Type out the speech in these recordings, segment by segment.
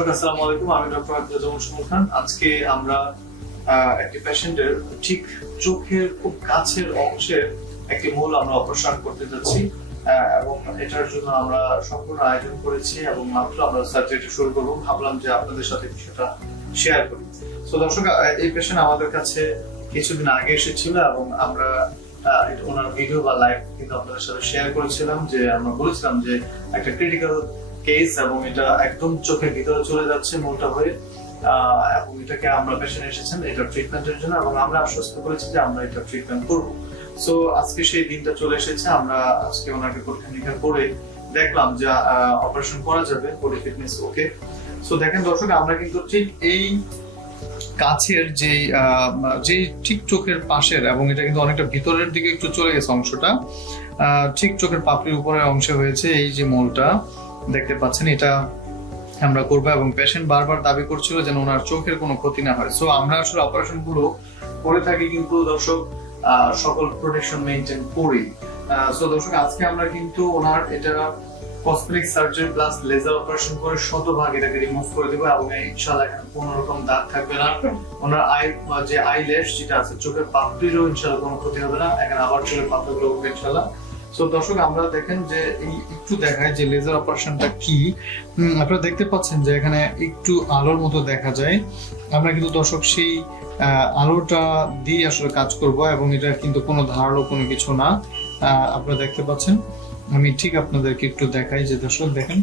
দর্শক আসসালামু আলাইকুম, আমি ডক্টর আব্দুল সুমন খান। আজকে আমরা একটি পেশেন্টের ঠিক চোখের খুব কাছের অংশের একটি মূল আমরা অপারেশন করতে যাচ্ছি এবং এটার জন্য আমরা সম্পূর্ণ আয়োজন করেছি এবং মাত্র আমরা সার্জারিটা শুরু করবো। ভাবলাম যে আপনাদের সাথে বিষয়টা শেয়ার করি। তো দর্শক, এই পেশেন্ট আমাদের কাছে কিছুদিন আগে এসেছিল এবং আমরা ওনার ভিডিও বা লাইভ কিন্তু আপনাদের সাথে শেয়ার করেছিলাম, যে আমরা বলেছিলাম যে একটা ক্রিটিক্যাল কেস এবং এটা একদম চোখের ভিতরে চলে যাচ্ছে মোটা হয়ে, এবং এটাকে আমরা পেশেন্ট এসেছেন এটা ট্রিটমেন্টের জন্য এবং আমরা আশ্বস্ত করেছি যে আমরা এটা ট্রিটমেন্ট করব। সো আজকে সেই দিনটা চলে এসেছে। আমরা আজকে ওনাকে পরীক্ষা করে দেখলাম যে অপারেশন করা যাবে, বডি ফিটনেস ওকে। সো দেখেন দর্শক, আমরা কিন্তু ঠিক এই কাছের যে ঠিক চোখের পাশের, এবং এটা কিন্তু অনেকটা ভিতরের দিকে একটু চলে গেছে অংশটা, ঠিক চোখের পাপড়ির উপরের অংশে হয়েছে এই যে মোলটা দেখতে পাচ্ছেন, এটা আমরা করবো। এবং পেশেন্ট বারবার দাবি করছিল যেন ওনার চোখের কোনো ক্ষতি না হয়। সো আমরা আসলে অপারেশন গুলো করে থাকি কিন্তু দর্শক সকল প্রোটেকশন মেইনটেইন করি। সো দর্শক, আজকে আমরা কিন্তু ওনার এটা cosmetic surgery plus laser operation করে শতভাগ এটাকে রিমুভ করে দেবো এবং ইনশাআল্লাহ এখানে কোনো রকম দাগ থাকবে না। ওনার যে আইল্যাশ যেটা আছে চোখের পাপড়িরও ইনশাআল্লাহ কোনো ক্ষতি হবে না। এখানে আবার চোখের পাপড়িগুলো উঠবে ইনশাআল্লাহ। সো দর্শক, আমরা দেখেন যে এই একটু দেখায় যে লেজার অপারেশনটা কি। আপনারা দেখতে পাচ্ছেন যে এখানে একটু আলোর মতো দেখা যায়। আমরা কিন্তু দর্শক সেই আলোটা দিয়ে আসলে কাজ করব এবং এটা কিন্তু কোনো ধারালো কোনো কিছু না। আপনারা দেখতে পাচ্ছেন, আমি ঠিক আপনাদেরকে একটু দেখাই যে দর্শক দেখেন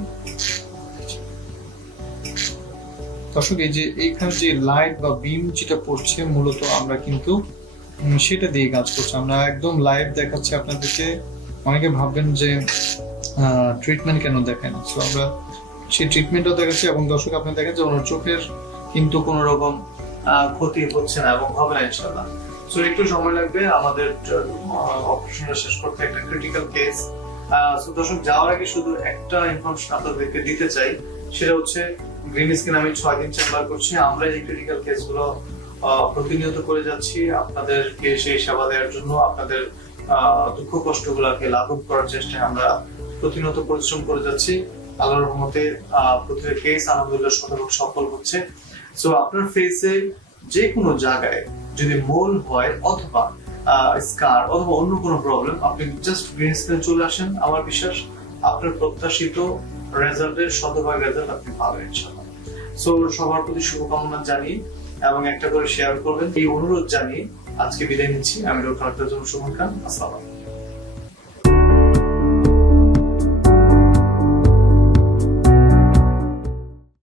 দর্শক, এই যে এইখানে যে লাইট বা বিম যেটা পড়ছে মূলত আমরা কিন্তু সেটা দিয়ে কাজ করছি। আমরা একদম লাইভ দেখাচ্ছি আপনাদেরকে। অনেকে ভাববেন যে ট্রিটমেন্ট কেন দেখেন, সো আমরা সেই ট্রিটমেন্টও দেখাচ্ছি এবং দর্শক আপনি দেখেন যে ওনার চোখের কিন্তু কোনো রকম ক্ষতি হচ্ছে না এবং হবে না ইনশাআল্লাহ। সো একটু সময় লাগবে আমাদের অপারেশনটা শেষ করতে, একটা ক্রিটিক্যাল কেস। সো দর্শক, যাওয়ার আগে শুধু একটা ইনফরমেশন আপনাদেরকে দিতে চাই, সেটা হচ্ছে গ্রিন স্কিন আমি 6 দিন চেম্বার করছি। আমরা এই ক্রিটিক্যাল কেসগুলো প্রতিনিয়ত করে যাচ্ছি আপনাদেরকে সেই সেবা দেওয়ার জন্য। আপনাদের দুঃখ কষ্ট গুলাকে লাঘব করার চেষ্টায় আমরা প্রতিনিয়ত পরিশ্রম করে যাচ্ছি। আল্লাহর রহমতে প্রতিটা কেস আলহামদুলিল্লাহ শতভাগ সফল হচ্ছে। সো আপনার ফেসে যে কোনো জায়গায় যদি মোল হয় অথবা স্কার অথবা অন্য কোনো প্রবলেম, আপনি জাস্ট গ্রিন স্কিনে চলে আসেন। আমার বিশ্বাস আপনার প্রত্যাশিত রেজাল্টের শতভাগ রেজাল্ট আপনি পাবেন ইনশাআল্লাহ। সো সবার প্রতি শুভকামনা জানিয়ে এবং একটা করে শেয়ার করবেন এই অনুরোধ জানিয়ে আজকে বিদায় নিচ্ছি। আমি ডক্টর আব্দুল সুমন খান। আসসালামু আলাইকুম।